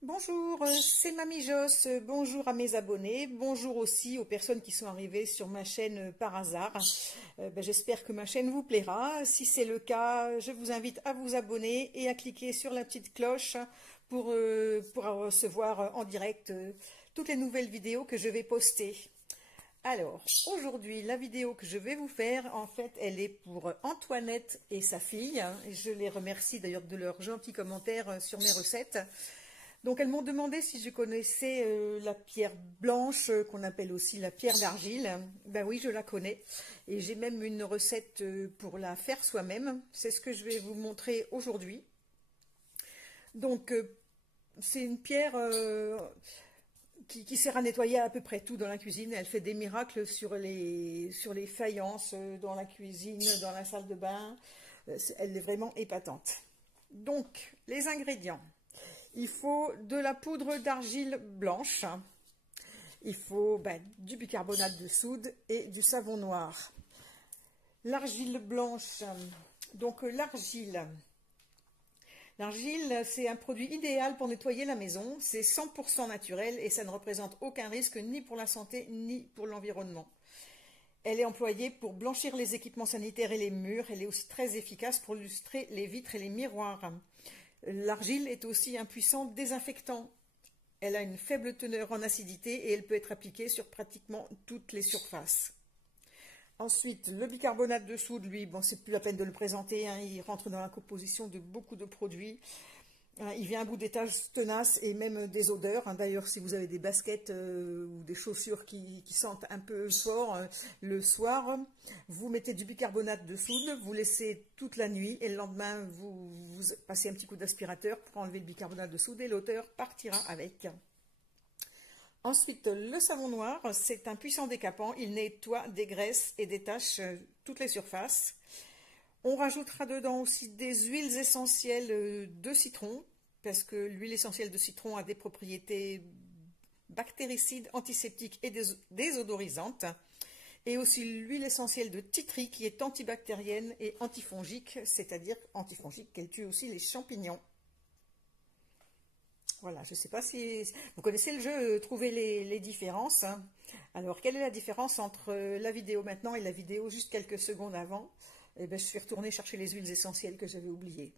Bonjour, c'est Mamie Joss. Bonjour à mes abonnés. Bonjour aussi aux personnes qui sont arrivées sur ma chaîne par hasard. J'espère que ma chaîne vous plaira. Si c'est le cas, je vous invite à vous abonner et à cliquer sur la petite cloche pour recevoir en direct toutes les nouvelles vidéos que je vais poster. Alors, aujourd'hui, la vidéo que je vais vous faire, en fait, elle est pour Antoinette et sa fille. Je les remercie d'ailleurs de leurs gentils commentaires sur mes recettes. Donc elles m'ont demandé si je connaissais la pierre blanche, qu'on appelle aussi la pierre d'argile. Ben oui, je la connais. Et j'ai même une recette pour la faire soi-même. C'est ce que je vais vous montrer aujourd'hui. Donc c'est une pierre qui sert à nettoyer à peu près tout dans la cuisine. Elle fait des miracles sur les faïences dans la cuisine, dans la salle de bain. Elle est vraiment épatante. Donc, les ingrédients. Il faut de la poudre d'argile blanche, il faut du bicarbonate de soude et du savon noir. L'argile blanche, donc l'argile c'est un produit idéal pour nettoyer la maison, c'est 100% naturel et ça ne représente aucun risque ni pour la santé ni pour l'environnement. Elle est employée pour blanchir les équipements sanitaires et les murs, elle est aussi très efficace pour lustrer les vitres et les miroirs. L'argile est aussi un puissant désinfectant. Elle a une faible teneur en acidité et elle peut être appliquée sur pratiquement toutes les surfaces. Ensuite, le bicarbonate de soude, lui, bon, c'est plus la peine de le présenter, hein, il rentre dans la composition de beaucoup de produits. Il vient à bout des tâches tenaces et même des odeurs. D'ailleurs, si vous avez des baskets ou des chaussures qui sentent un peu fort le soir, vous mettez du bicarbonate de soude, vous laissez toute la nuit et le lendemain, vous passez un petit coup d'aspirateur pour enlever le bicarbonate de soude et l'odeur partira avec. Ensuite, le savon noir, c'est un puissant décapant. Il nettoie, dégraisse et détache toutes les surfaces. On rajoutera dedans aussi des huiles essentielles de citron, parce que l'huile essentielle de citron a des propriétés bactéricides, antiseptiques et désodorisantes. Et aussi l'huile essentielle de titri qui est antibactérienne et antifongique, c'est-à-dire antifongique qu'elle tue aussi les champignons. Voilà, je ne sais pas si vous connaissez le jeu, trouvez les différences. Alors, quelle est la différence entre la vidéo maintenant et la vidéo juste quelques secondes avant? Je suis retournée chercher les huiles essentielles que j'avais oubliées.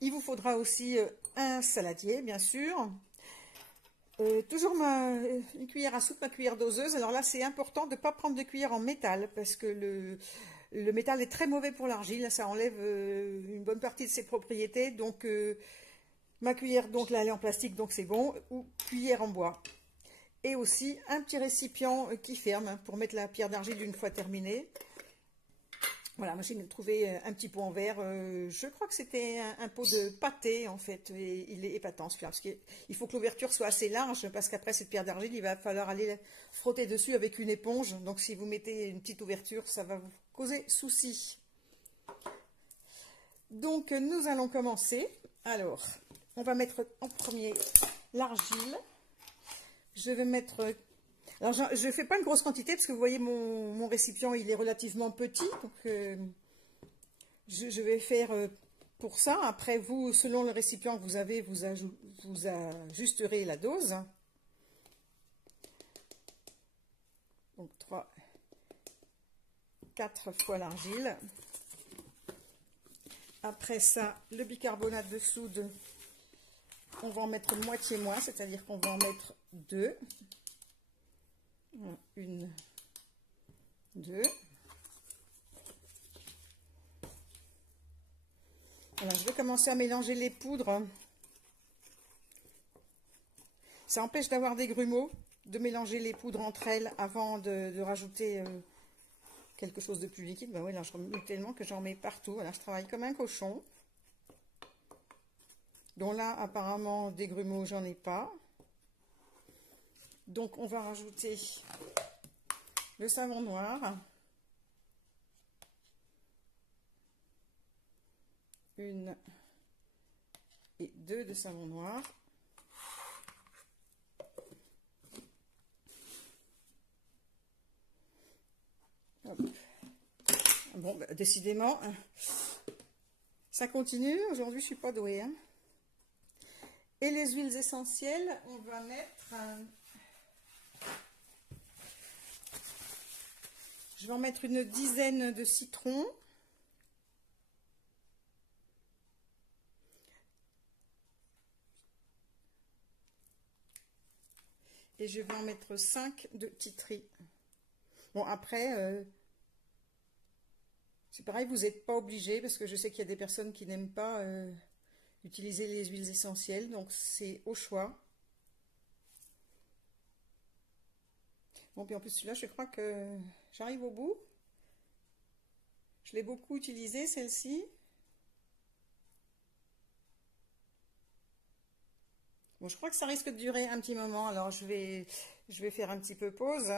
Il vous faudra aussi un saladier, bien sûr. Toujours une cuillère à soupe, ma cuillère doseuse. Alors là, c'est important de ne pas prendre de cuillère en métal parce que le métal est très mauvais pour l'argile. Ça enlève une bonne partie de ses propriétés. Donc, ma cuillère, donc là, elle est en plastique, donc c'est bon. Ou cuillère en bois. Et aussi un petit récipient qui ferme pour mettre la pierre d'argile une fois terminée. Voilà, moi j'ai trouvé un petit pot en verre, je crois que c'était un pot de pâté en fait, et il est épatant celui-là, parce qu'il faut que l'ouverture soit assez large, parce qu'après cette pierre d'argile, il va falloir aller frotter dessus avec une éponge, donc si vous mettez une petite ouverture, ça va vous causer souci. Donc nous allons commencer. Alors, on va mettre en premier l'argile. Je vais mettre... Alors, je ne fais pas une grosse quantité parce que vous voyez, mon récipient, il est relativement petit. Donc, je vais faire pour ça. Après, vous, selon le récipient que vous avez, vous ajusterez la dose. Donc, 4 fois l'argile. Après ça, le bicarbonate de soude, on va en mettre moitié moins, c'est-à-dire qu'on va en mettre 2. 1, 2. Alors, je vais commencer à mélanger les poudres. Ça empêche d'avoir des grumeaux, de mélanger les poudres entre elles avant de rajouter quelque chose de plus liquide. Ben oui, là, je remets tellement que j'en mets partout. Voilà, je travaille comme un cochon. Donc là, apparemment, des grumeaux, j'en ai pas. Donc, on va rajouter le savon noir. 1 et 2 de savon noir. Hop. Bon, décidément, ça continue. Aujourd'hui, je suis pas douée, hein. Et les huiles essentielles, on va mettre... je vais en mettre une dizaine de citrons. Et je vais en mettre 5 de titri. Bon, après, c'est pareil, vous n'êtes pas obligé, parce que je sais qu'il y a des personnes qui n'aiment pas utiliser les huiles essentielles, donc c'est au choix. Bon, puis en plus, celui-là, je crois que j'arrive au bout. Je l'ai beaucoup utilisé, celle-ci. Bon, je crois que ça risque de durer un petit moment, alors je vais faire un petit peu pause.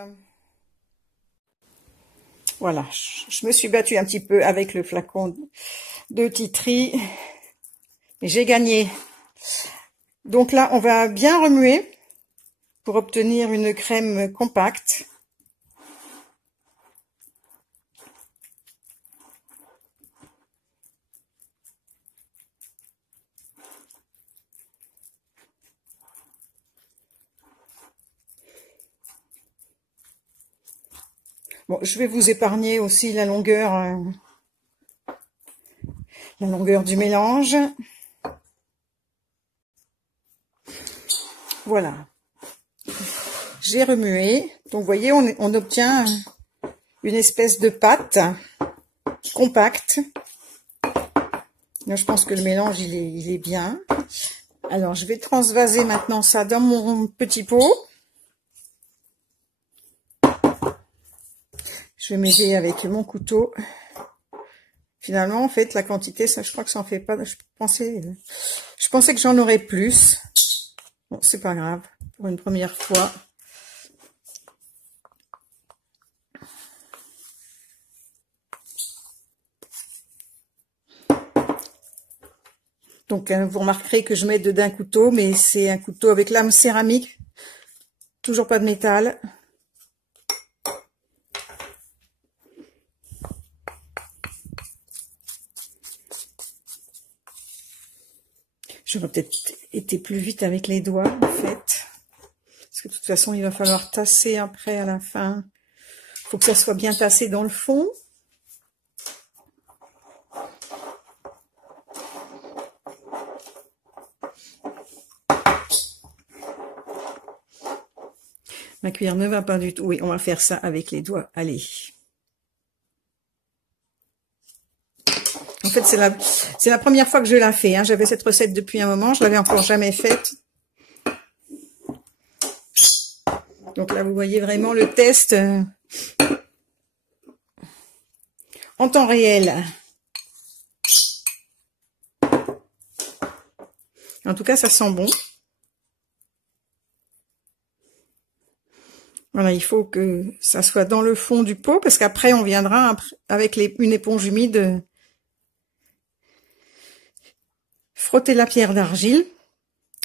Voilà, je me suis battue un petit peu avec le flacon de titri. J'ai gagné. Donc là, on va bien remuer pour obtenir une crème compacte. Bon, je vais vous épargner aussi la longueur du mélange. Voilà. J'ai remué. Donc, vous voyez, on obtient une espèce de pâte compacte. Là, je pense que le mélange, il est bien. Alors, je vais transvaser maintenant ça dans mon petit pot. Je vais m'aider avec mon couteau. Finalement, en fait, la quantité, ça, je crois que ça en fait pas. Je pensais que j'en aurais plus. Bon, c'est pas grave. Pour une première fois. Donc, vous remarquerez que je mets d'un couteau, mais c'est un couteau avec lame céramique. Toujours pas de métal. J'aurais peut-être été plus vite avec les doigts, en fait. Parce que de toute façon, il va falloir tasser après, à la fin. Il faut que ça soit bien tassé dans le fond. Ma cuillère ne va pas du tout. Oui, on va faire ça avec les doigts. Allez. En fait, c'est la première fois que je la fais. Hein. J'avais cette recette depuis un moment. Je l'avais encore jamais faite. Donc là, vous voyez vraiment le test en temps réel. En tout cas, ça sent bon. Voilà, il faut que ça soit dans le fond du pot, parce qu'après, on viendra avec une éponge humide frotter la pierre d'argile.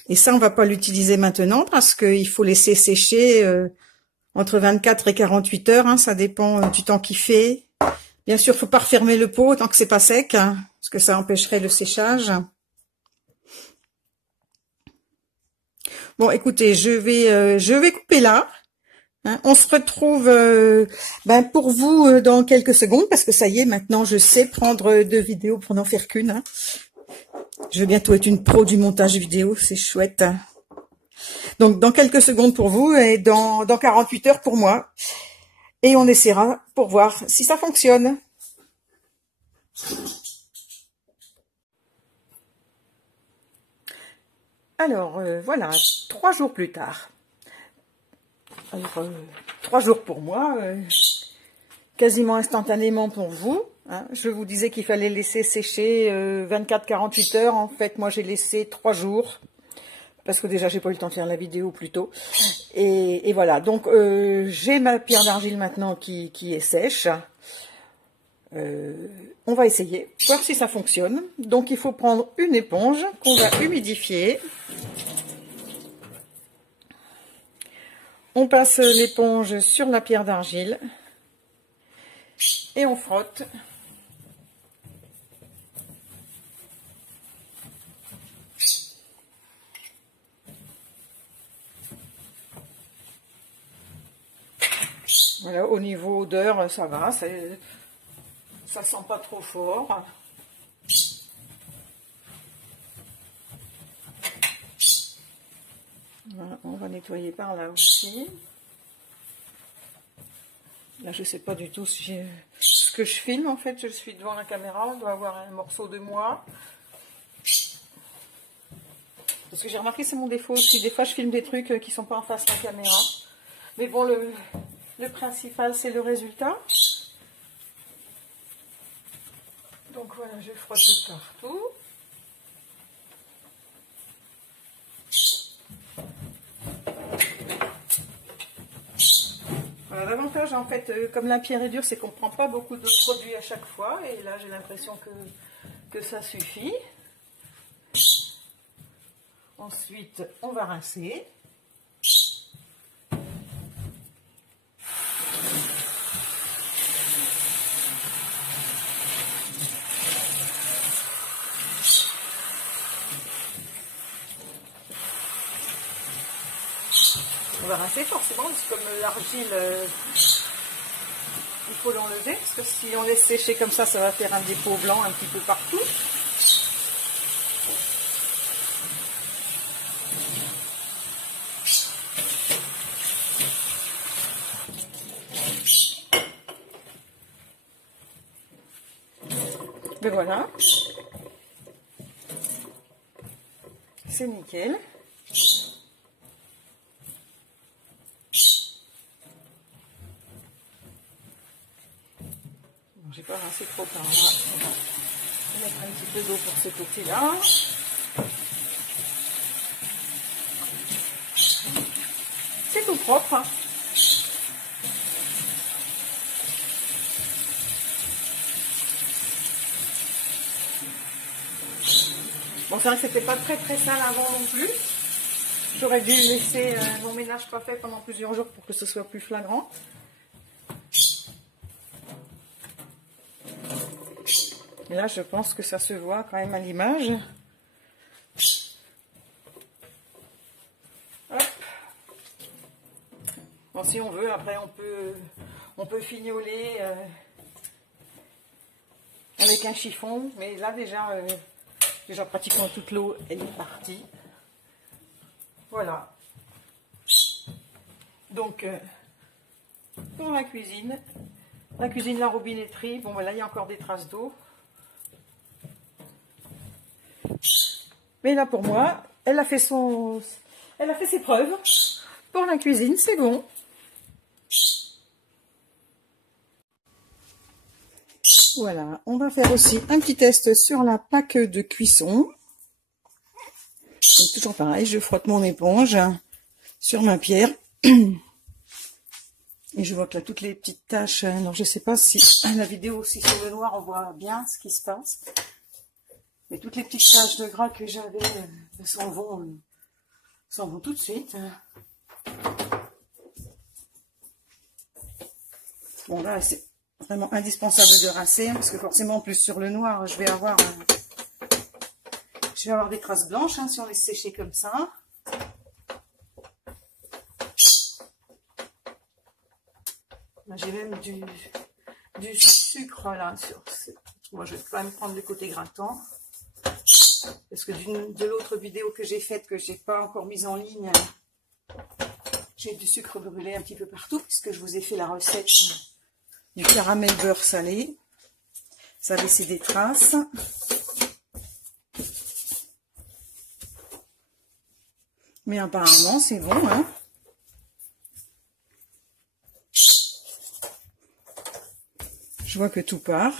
Et ça, on va pas l'utiliser maintenant, parce qu'il faut laisser sécher entre 24 et 48 heures. Hein, ça dépend du temps qu'il fait. Bien sûr, faut pas refermer le pot tant que c'est pas sec, hein, parce que ça empêcherait le séchage. Bon, écoutez, je vais couper là. Hein, on se retrouve pour vous dans quelques secondes, parce que ça y est, maintenant je sais prendre 2 vidéos pour n'en faire qu'une. Hein. Je vais bientôt être une pro du montage vidéo, c'est chouette. Donc dans quelques secondes pour vous et dans 48 heures pour moi. Et on essaiera pour voir si ça fonctionne. Alors voilà, 3 jours plus tard. Alors, 3 jours pour moi, quasiment instantanément pour vous. Hein. Je vous disais qu'il fallait laisser sécher 24-48 heures. En fait, moi, j'ai laissé 3 jours. Parce que déjà, j'ai pas eu le temps de faire la vidéo plus tôt. Et voilà. Donc, j'ai ma pierre d'argile maintenant qui est sèche. On va essayer, voir si ça fonctionne. Donc, il faut prendre une éponge qu'on va humidifier. On passe l'éponge sur la pierre d'argile et on frotte. Voilà, au niveau odeur, ça va, ça sent pas trop fort. Voilà, on va nettoyer par là aussi. Là, je sais pas du tout ce que je filme. En fait, je suis devant la caméra, on doit avoir un morceau de moi. Parce que j'ai remarqué, c'est mon défaut aussi. Des fois, je filme des trucs qui sont pas en face de la caméra. Mais bon, le principal, c'est le résultat. Donc voilà, je frotte partout. Voilà, l'avantage, en fait, comme la pierre est dure, c'est qu'on ne prend pas beaucoup de produits à chaque fois. Et là, j'ai l'impression que ça suffit. Ensuite, on va rincer. On va rincer forcément, parce que comme l'argile, il faut l'enlever, parce que si on laisse sécher comme ça va faire un dépôt blanc un petit peu partout. Ben voilà, c'est nickel. Bon, j'ai pas rincé trop par là. On va mettre un petit peu d'eau pour ce côté-là. C'est tout propre. Hein. Bon, c'est vrai que c'était pas très sale avant non plus. J'aurais dû laisser mon ménage pas fait pendant plusieurs jours pour que ce soit plus flagrant. Et là, je pense que ça se voit quand même à l'image. Hop. Bon, si on veut, après on peut fignoler avec un chiffon. Mais là, déjà pratiquement toute l'eau, elle est partie. Voilà. Donc, pour la cuisine, la robinetterie, bon, voilà, il y a encore des traces d'eau. Mais là, pour moi, elle a fait ses preuves. Pour la cuisine, c'est bon. Voilà, on va faire aussi un petit test sur la plaque de cuisson. Donc, toujours pareil, je frotte mon éponge sur ma pierre. Et je vois que là, toutes les petites taches, alors je sais pas si la vidéo, si sur le noir, on voit bien ce qui se passe. Mais toutes les petites taches de gras que j'avais s'en vont tout de suite. Bon, là, c'est vraiment indispensable de rincer, parce que forcément, en plus sur le noir, je vais avoir des traces blanches, hein, si on laisse sécher comme ça. J'ai même du sucre là sur moi, je vais quand même prendre le côté grattant. Parce que de l'autre vidéo que j'ai faite, que j'ai pas encore mise en ligne, j'ai du sucre brûlé un petit peu partout, puisque je vous ai fait la recette du caramel beurre salé. Ça a laissé des traces. Mais apparemment, c'est bon, hein. Je vois que tout part.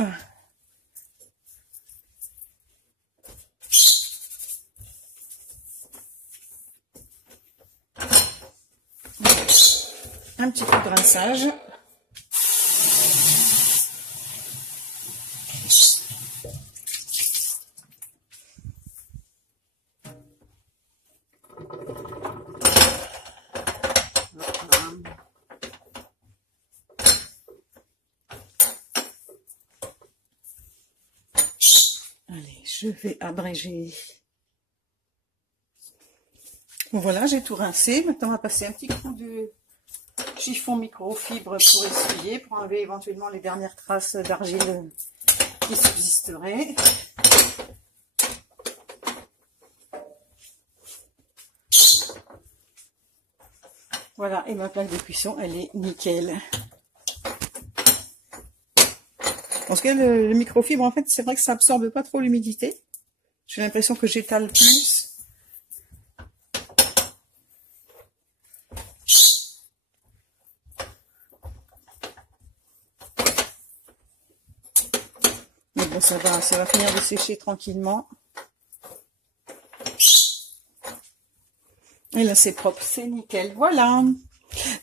Un petit peu de rinçage. Allez, je vais abréger. Bon, voilà, j'ai tout rincé. Maintenant, on va passer un petit coup chiffon microfibre pour essuyer, pour enlever éventuellement les dernières traces d'argile qui subsisteraient. Voilà, et ma plaque de cuisson, elle est nickel. Parce que le microfibre, en fait, c'est vrai que ça absorbe pas trop l'humidité. J'ai l'impression que j'étale plus. Mais bon, ça va finir de sécher tranquillement. Et là, c'est propre, c'est nickel. Voilà.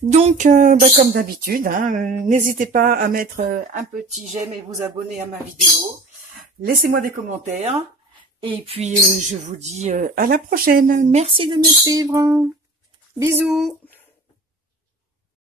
Donc, comme d'habitude, hein, n'hésitez pas à mettre un petit j'aime et vous abonner à ma vidéo. Laissez-moi des commentaires. Et puis, je vous dis à la prochaine. Merci de me suivre. Bisous.